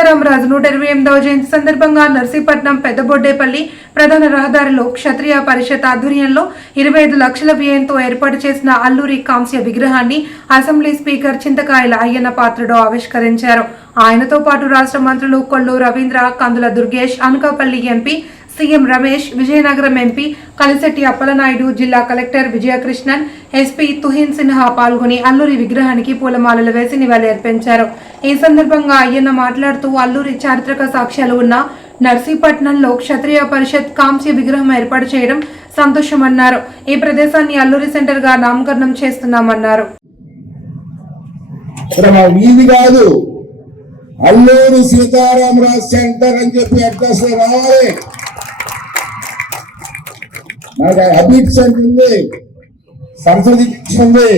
సీతారామరాజు నూట ఇరవై ఎనిమిదవ జయంతి సందర్భంగా నర్సీపట్నం పెద్దబొడ్డేపల్లి ప్రధాన రహదారిలో క్షత్రియ పరిషత్ ఆధ్వర్యంలో ఇరవై ఐదు లక్షల వ్యయంతో ఏర్పాటు చేసిన అల్లూరి కాంస్య విగ్రహాన్ని అసెంబ్లీ స్పీకర్ చింతకాయల అయ్యన్న పాత్రుడు ఆవిష్కరించారు. ఆయనతో పాటు రాష్ట్ర మంత్రులు Kollu Ravindra Kandula Durgesh Anakapalli MP CM Ramesh Vizianagaram MP Kalisetti Appalanaidu జిల్లా కలెక్టర్ విజయకృష్ణన్ ఎస్పీ తుహిన్ సిన్హా పాల్గొని అల్లూరి విగ్రహానికి పూలమాలలు వేసి నివాళులర్పించారు. ఈ సందర్భంగా అయ్యన్న మాట్లాడుతూ అల్లూరి చారిత్రక సాక్ష్యాలు ఉన్న నర్సీపట్నంలో క్షత్రియ పరిషత్ కాంస్య విగ్రహం ఏర్పాటు చేయడం సంతోషమన్నారు. ఈ ప్రదేశాన్ని అల్లూరి సెంటర్గా నామకరణం చేస్తున్నామన్నారు. కాదు. అల్లూరు సీతారామరాజు సెంటర్ అని చెప్పి అడ్రస్ రావాలి. మనకి హబీబ్ ఉంది సంసది ఉంది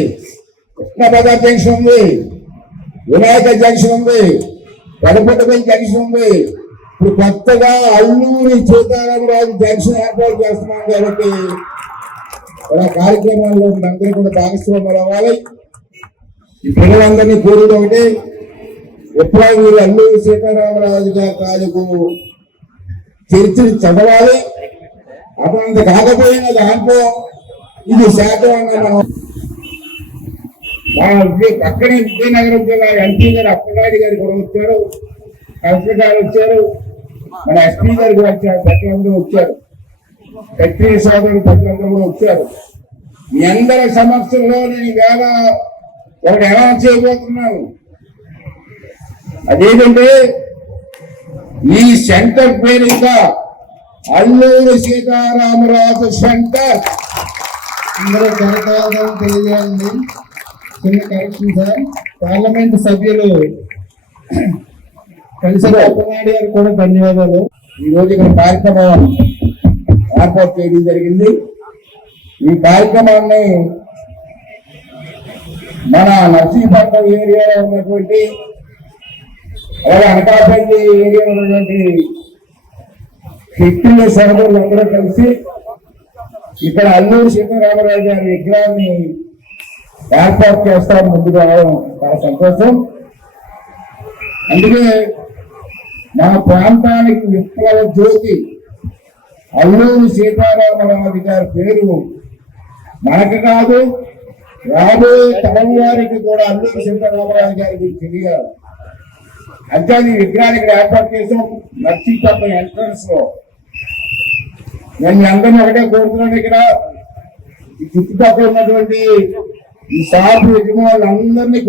కృష్ణపద జంక్షన్ ఉంది వినాయక జంక్షన్ ఉంది పెదపటపల్లి జంక్షన్ ఉంది ఇప్పుడు కొత్తగా అల్లూరి సీతారామరాజు జంక్షన్ ఏర్పాటు చేస్తున్నాం కాబట్టి ఇలా కార్యక్రమాల్లో అందరూ కూడా భాగస్వాములు అవ్వాలి. ఈ పిల్లలందరినీ కోరేది ఒకటి ఎప్పుడైనా మీరు అల్లూరి సీతారామరాజు గారి తాలూకు చరిత్రని చదవాలి. అటువంటి కాకపోయినా దాంట్లో ఇది శాతం అన్న మనం మన పక్కనే విజయనగరం జిల్లా ఎంపీ గారు అప్పలనాయుడు గారు కూడా వచ్చారు. కలెక్టర్ గారు వచ్చారు. మన ఎస్పీ గారు కూడా వచ్చారు. పెద్దలందరూ వచ్చారు. సెక్రటరీ సోదరులు పెద్దలందరూ కూడా వచ్చారు. మీ అందరి సమస్యల్లో నేను వేళ ఒకటి ఎలా చేయబోతున్నాను. అదేంటంటే ఈ సెంటర్ పేరు ఇంకా అల్లూరి సీతారామరాజు సెంటర్. అందరూ ధన్యవాదాలు తెలియజేయండి చిన్న కరెక్షన్ సార్. పార్లమెంట్ సభ్యులు కలిసి అప్పనాయుడు గారు కూడా ధన్యవాదాలు. ఈ రోజు ఇక్కడ కార్యక్రమం ఏర్పాటు చేయడం జరిగింది. ఈ కార్యక్రమాన్ని మన నర్సీపట్నం ఏరియాలో ఉన్నటువంటి అలాగే అనకాపల్లి ఏరియాలో ఉన్నటువంటి హిట్టుల సహోదరులు అందరూ కలిసి ఇక్కడ అల్లూరు సీతారామరాజు గారి విగ్రహాన్ని ఏర్పాటు చేస్తాం ముందుకు రావడం చాలా సంతోషం. అందుకే మన ప్రాంతానికి విప్లవ జ్యోతి అల్లూరు సీతారామరాజు గారి పేరు మనకు కాదు రాబోయే తరం వారికి కూడా అల్లూరు సీతారామరాజు గారి గురించి తెలియాలి. అంతే విగ్రహానికి ఏర్పాటు చేసాం. నర్సీపట్నం ఎంట్రన్స్లో నేను మీ అందరినీ ఒకటే కోరుతున్నాను ఇక్కడ. ఈ చుట్టుపక్కల ఉన్నటువంటి ఈ షాపు యజమానులందరినీ